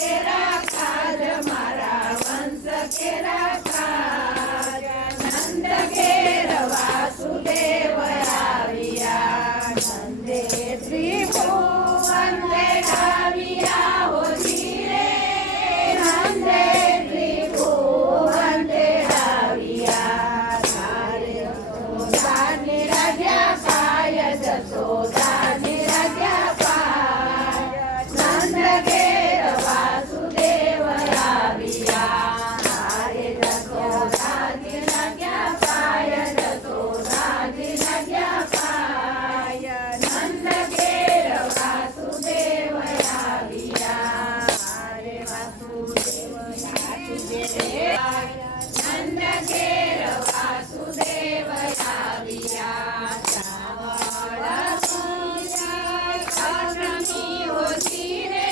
કે રાખા જ મારા વંશ કે રાખા નંદ ઘેર વાસુદેવ આવ્યા નંદે ત્રિભુવન તેડાવ્યા હો ધીરે નંદે ત્રિભુવન તેડાવ્યા તારે જશોદાની રાજ્યા પાય જશોદાની રાજ્યા પાય નંદ ઘેર વાસુદેવ આવ્યા તારે જશોદાની રાજ્યા પાય જશોદાની રાજ્યા પાય નંદ ઘેર વાસુદેવ આવ્યા તારે વાસુદેવ નંદ ઘેર વાસુદેવ આવ્યા શ્રાવણ પૂજા હોતી રે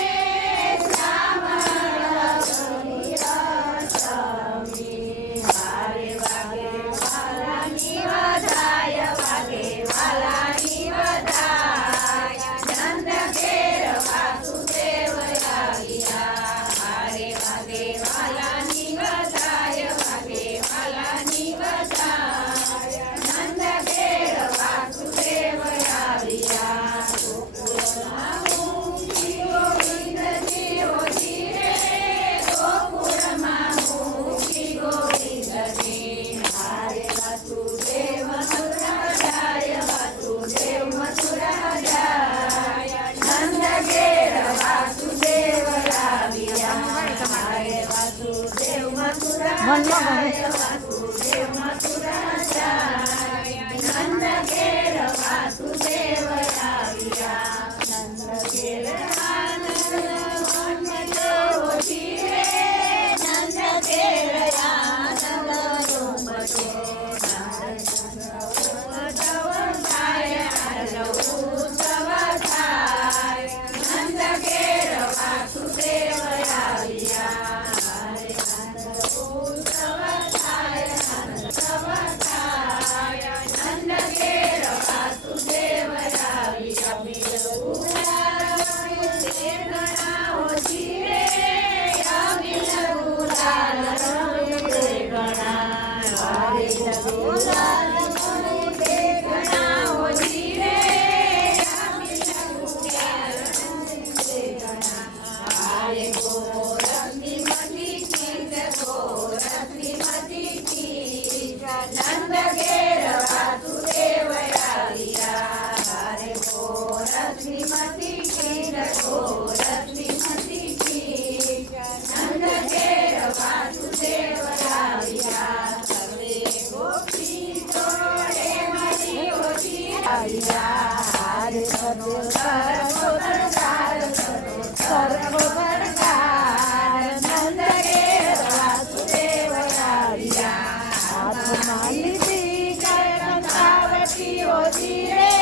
શ્રાવણ અષ્ટમી વારે વાગે વાલાની વધાય વાગે વાલાની વધાય નંદ ઘેર વાસુદેવ આવ્યા વારે વાગે વાલાની વધાય વાગે વાલાની વધાય નંદ ઘેર વાસુદેવ આવ્યા ગોકુળમાં મૂકી ગોવિંદજી હોતી રે ગોકુળમાં મૂકી ગોવિંદજી હારે વાસુદેવ મથુરા જાય વાસુદેવ મથુરા જાય નંદ ઘેર વાસુદેવ આવ્યા હારે વાસુદેવ મથુરા જાય વાસુદેવ મથુરા જાય નંદ ઘેર વાસુદેવ આવ્યા નંદ ઘેર આનંદ વનમતો હોતી રે નંદ ઘેર આનંદ વનમતો નંદ ઘેર વાસુદેવ આવ્યા હરે ઉત્સવ થાય નંદ ઘેર વાસુદેવ આવ્યા ઘણા હોતી રે અમિલ ગુલાલ રમે ઘણા હરે ગુલાલ રમે ઘણા હોતી રે અમિલ ગુલાલ રમે ઘણા હારે ગોરખની મતી ચીજ ગોરખની મતી ચીજ નંદ ઘેર વાસુદેવ આવ્યા હારે ગોરખની મતી ચીજ ગોરખની મતી ચીજ નંદ ઘેર વાસુદેવ આવ્યા સર્વે ગોપી જોડે મળી હોતી આવ્યા હારે સર્વ પડકાર સર્વ પડકાર નંદ ઘેર વાસુદેવ આવ્યા હાથમાં લીધી જય કંકાવટી હોતી રે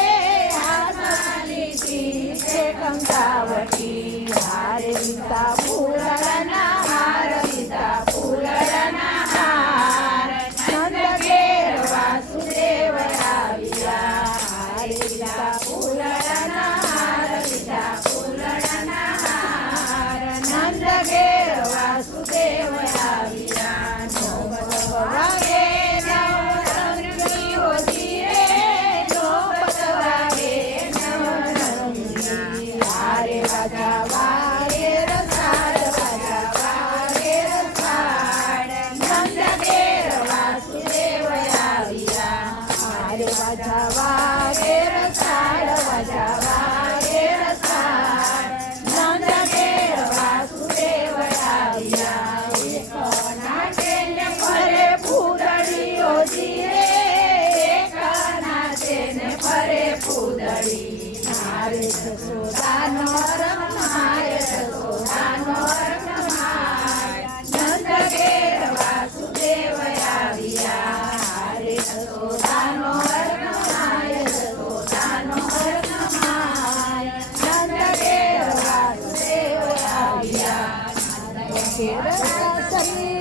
હાથમાં લીધી જય કંકાવટી હારે લીધા ફૂલડાના હાર લીધા ફૂલડાના હાર નંદ ઘેર વાસુદેવ આવ્યા હારે લીધા ફૂલડાના હાર લીધા ફૂલડાના હાર નંદ ઘેર વાસુદેવ આવ્યા નવ વાગે નવરંગી હોતી રે નવ વાગે નવરંગી હારે વાજા વાગે રસાળ વાજા વાગે રસાળ નંદ ઘેર વાસુદેવ આવ્યા હારે વાજા વાગે રસાળ વાજા વાગે રસાળ નંદ ઘેર વાસુદેવ આવ્યા એક નાચે ને ફરે ફૂદડી હોતી રે એક નાચે ને ફરે ફૂદડી હારે જશોદાનો રમાય જશોદાનો રમાય નંદ ઘેર વાસુદેવ આવ્યા હારે જશોદાનો રમાય જશોદાનો રમાય નંદ ઘેર વાસુદેવ આવ્યા ઘેર સરી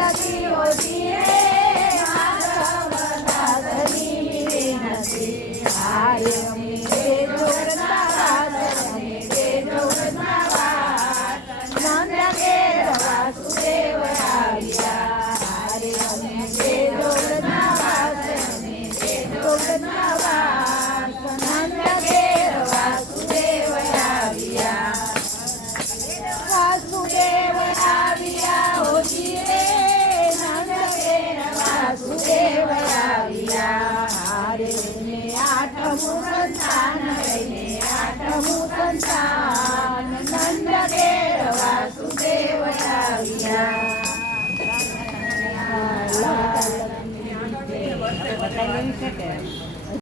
લગી હોતી રે માધવ દાસની વિનતી હારે દેજો રત્ના વાસ દેજો રત્ના વાસ નંદ સંતાન લઈને આઠમું સંતાન નંદ ઘેર વાસુદેવ આવ્યા. બતાવી છે કે